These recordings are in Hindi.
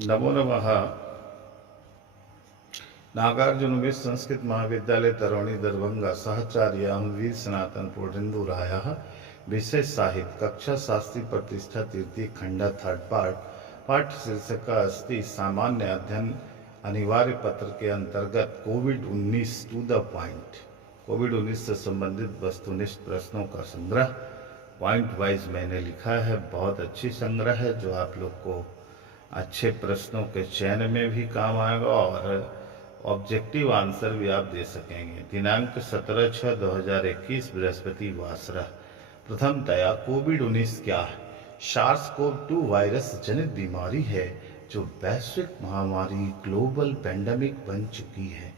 नमो नमः। नागार्जुन विश्व संस्कृत महाविद्यालय तरोणी दरभंगा सहचार्य अहम वीर सनातन पोडेन्दुराय विषय साहित्य कक्षा शास्त्री प्रतिष्ठा तृतीय खंड थर्ड पार्ट पाठ शीर्षक का अस्ति सामान्य अध्ययन अनिवार्य पत्र के अंतर्गत कोविड-19 टू द पॉइंट। कोविड-19 से संबंधित वस्तुनिष्ठ प्रश्नों का संग्रह पॉइंट वाइज मैंने लिखा है। बहुत अच्छी संग्रह है जो आप लोग को अच्छे प्रश्नों के चयन में भी काम आएगा और ऑब्जेक्टिव आंसर भी आप दे सकेंगे। दिनांक 17/6/2021 बृहस्पतिवासर। प्रथमतया कोविड-19 क्या है? सार्स-कोव-2 वायरस जनित बीमारी है जो वैश्विक महामारी ग्लोबल पेंडेमिक बन चुकी है।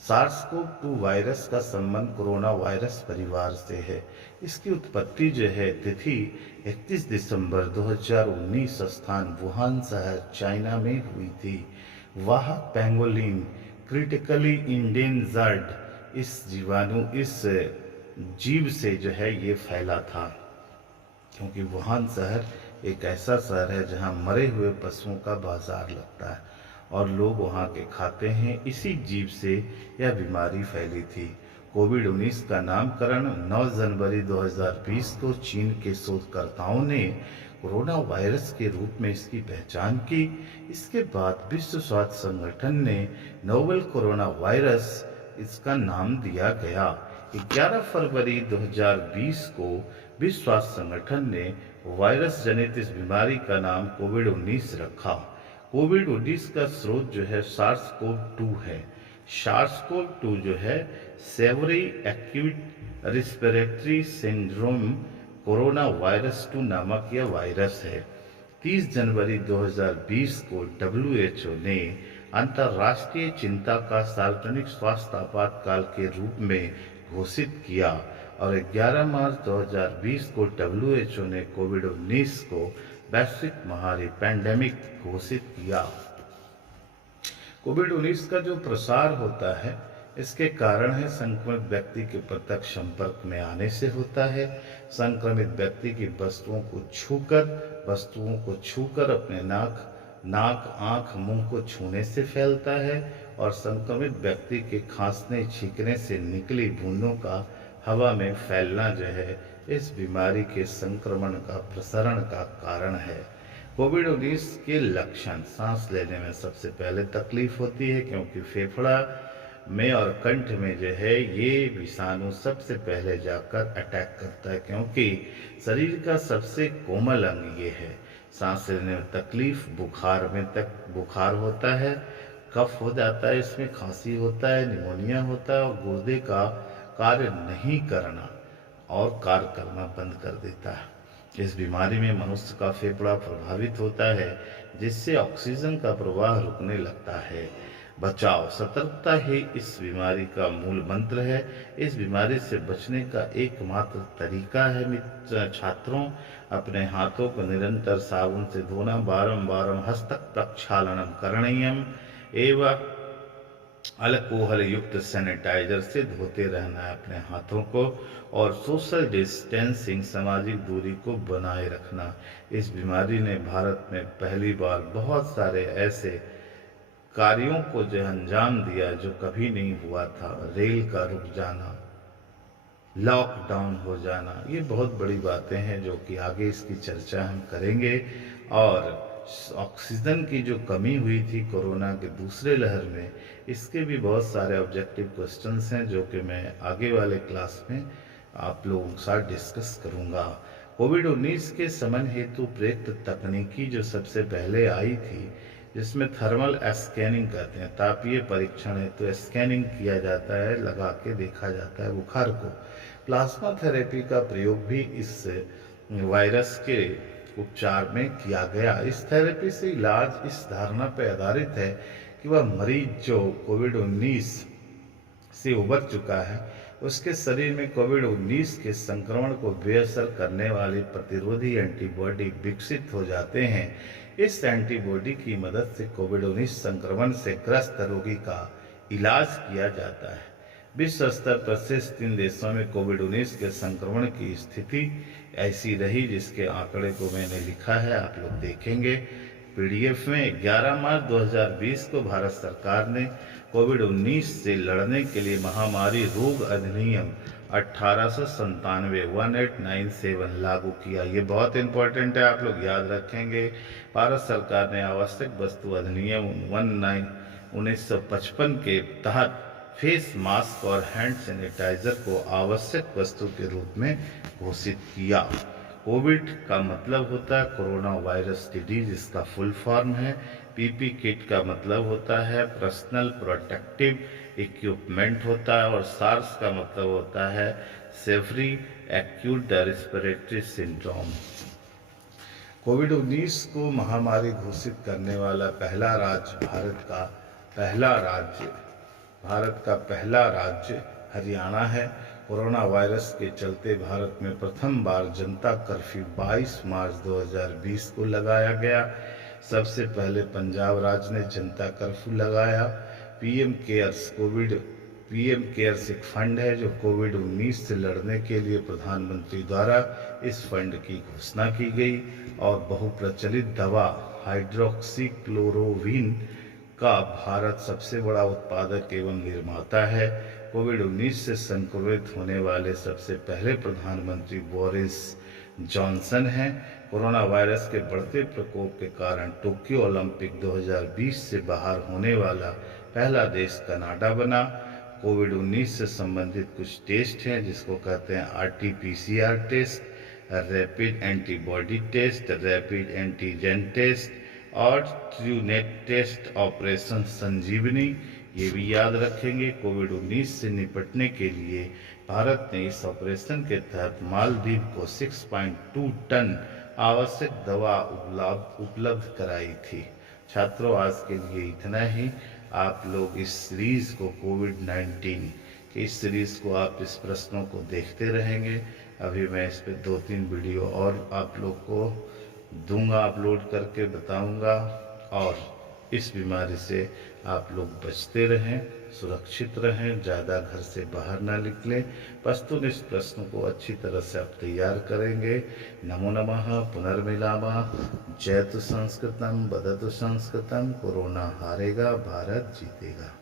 सार्स-कोव-2 वायरस का संबंध कोरोना वायरस परिवार से है। इसकी उत्पत्ति जो है तिथि 31 दिसंबर 2019 स्थान वुहान शहर चाइना में हुई थी। वह पेंगोलिन क्रिटिकली इंडेंजर्ड इस जीव से जो है ये फैला था, क्योंकि वुहान शहर एक ऐसा शहर है जहां मरे हुए पशुओं का बाजार लगता है और लोग वहां के खाते हैं। इसी जीव से यह बीमारी फैली थी। कोविड-19 का नामकरण 9 जनवरी 2020 को चीन के शोधकर्ताओं ने कोरोना वायरस के रूप में इसकी पहचान की। इसके बाद विश्व स्वास्थ्य संगठन ने नोवेल कोरोना वायरस इसका नाम दिया गया। 11 फरवरी 2020 को विश्व स्वास्थ्य संगठन ने वायरस जनित इस बीमारी का नाम कोविड-19 रखा। कोविड-19 का स्रोत जो है सार्स-कोव-2 है। सार्स-कोव-2 जो है severe acute respiratory syndrome corona virus 2 नामक यह वायरस है। 30 जनवरी 2020 को WHO ने अंतर्राष्ट्रीय चिंता का सार्वजनिक स्वास्थ्य आपातकाल के रूप में घोषित किया और 11 मार्च 2020 को WHO ने कोविड-19 को वैश्विक महामारी पेंडेमिक घोषित किया। कोविड-19 का जो प्रसार होता है इसके कारण है संक्रमित व्यक्ति के प्रत्यक्ष संपर्क में आने से होता है। संक्रमित व्यक्ति की वस्तुओं को छूकर अपने नाक, आंख, मुंह को छूने से फैलता है और संक्रमित व्यक्ति के खांसने छींकने से निकली बूंदों का हवा में फैलना जो है इस बीमारी के संक्रमण का प्रसारण का कारण है। कोविड-19 के लक्षण सांस लेने में सबसे पहले तकलीफ होती है, क्योंकि फेफड़ा में और कंठ में जो है ये विषाणु सबसे पहले जाकर अटैक करता है, क्योंकि शरीर का सबसे कोमल अंग ये है। सांस लेने में तकलीफ, बुखार होता है, कफ हो जाता है, इसमें खांसी होता है, निमोनिया होता है और गुर्दे का कार्य नहीं करना और कार्य करना बंद कर देता है। इस बीमारी में मनुष्य का फेफड़ा प्रभावित होता है, जिससे ऑक्सीजन का प्रवाह रुकने लगता है। बचाव, सतर्कता ही इस बीमारी का मूल मंत्र है। इस बीमारी से बचने का एकमात्र तरीका है छात्रों, अपने हाथों को निरंतर साबुन से धोना, बारंबार हस्त प्रक्षालनम करणीयम एवं अल्कोहल युक्त सैनिटाइजर से धोते रहना है अपने हाथों को और सोशल डिस्टेंसिंग सामाजिक दूरी को बनाए रखना। इस बीमारी ने भारत में पहली बार बहुत सारे ऐसे कार्यों को जो अंजाम दिया जो कभी नहीं हुआ था। रेल का रुक जाना, लॉकडाउन हो जाना, ये बहुत बड़ी बातें हैं जो कि आगे इसकी चर्चा हम करेंगे। और ऑक्सीजन की जो कमी हुई थी कोरोना के दूसरे लहर में, इसके भी बहुत सारे ऑब्जेक्टिव क्वेश्चंस हैं जो कि मैं आगे वाले क्लास में आप लोगों के साथ डिस्कस करूंगा। कोविड-19 के समन हेतु प्रयुक्त तकनीकी जो सबसे पहले आई थी, जिसमें थर्मल स्कैनिंग कहते हैं, तापीय परीक्षण है तो स्कैनिंग किया जाता है, लगा के देखा जाता है बुखार को। प्लाज्मा थेरेपी का प्रयोग भी इस वायरस के उपचार में किया गया। इस थेरेपी से इलाज इस धारणा पर आधारित है कि वह मरीज जो कोविड-19 से उबर चुका है उसके शरीर में कोविड-19 के संक्रमण को बेअसर करने वाली प्रतिरोधी एंटीबॉडी विकसित हो जाते हैं। इस एंटीबॉडी की मदद से कोविड-19 संक्रमण से ग्रस्त रोगी का इलाज किया जाता है। विश्व स्तर पर शेष 3 देशों में कोविड-19 के संक्रमण की स्थिति ऐसी रही जिसके आंकड़े को मैंने लिखा है, आप लोग देखेंगे। पीडीएफ में 11 मार्च 2020 को भारत सरकार ने कोविड-19 से लड़ने के लिए महामारी रोग अधिनियम 1897 लागू किया। ये बहुत इंपॉर्टेंट है, आप लोग याद रखेंगे। भारत सरकार ने आवश्यक वस्तु अधिनियम 1955 के तहत फेस मास्क और हैंड सैनिटाइजर को आवश्यक वस्तु के रूप में घोषित किया। कोविड का मतलब होता है कोरोना वायरस डिजीज, इसका फुल फॉर्म है। पीपी किट का मतलब होता है पर्सनल प्रोटेक्टिव इक्विपमेंट होता है, और सार्स का मतलब होता है सेवरी एक्यूट रेस्पिरेटरी सिंड्रोम। कोविड-19 को महामारी घोषित करने वाला भारत का पहला राज्य हरियाणा है। कोरोना वायरस के चलते भारत में प्रथम बार जनता कर्फ्यू 22 मार्च 2020 को लगाया गया। सबसे पहले पंजाब राज्य ने जनता कर्फ्यू लगाया। पीएम केयर्स एक फंड है जो कोविड-19 से लड़ने के लिए प्रधानमंत्री द्वारा इस फंड की घोषणा की गई। और बहुप्रचलित दवा हाइड्रोक्सीक्लोरोक्विन का भारत सबसे बड़ा उत्पादक एवं निर्माता है। कोविड-19 से संक्रमित होने वाले सबसे पहले प्रधानमंत्री बोरिस जॉनसन हैं। कोरोना वायरस के बढ़ते प्रकोप के कारण टोक्यो ओलंपिक 2020 से बाहर होने वाला पहला देश कनाडा बना। कोविड-19 से संबंधित कुछ टेस्ट हैं जिसको कहते हैं RT-PCR test, rapid antibody test, rapid antigen test और ट्रूनेट टेस्ट, ऑपरेशन संजीवनी। ये भी याद रखेंगे। कोविड-19 से निपटने के लिए भारत ने इस ऑपरेशन के तहत मालदीव को 6.2 टन आवश्यक दवा उपलब्ध कराई थी। छात्रों, आज के लिए इतना ही। आप लोग इस सीरीज को कोविड-19 की इस सीरीज को आप इस प्रश्नों को देखते रहेंगे। अभी मैं इस पे 2-3 वीडियो और आप लोग को दूंगा, अपलोड करके बताऊंगा। और इस बीमारी से आप लोग बचते रहें, सुरक्षित रहें, ज़्यादा घर से बाहर ना निकलें। पस्तून इस प्रश्न को अच्छी तरह से आप तैयार करेंगे। नमो नमः, पुनर्मिलामः। जयतु संस्कृतम, वदतु संस्कृतम। कोरोना हारेगा, भारत जीतेगा।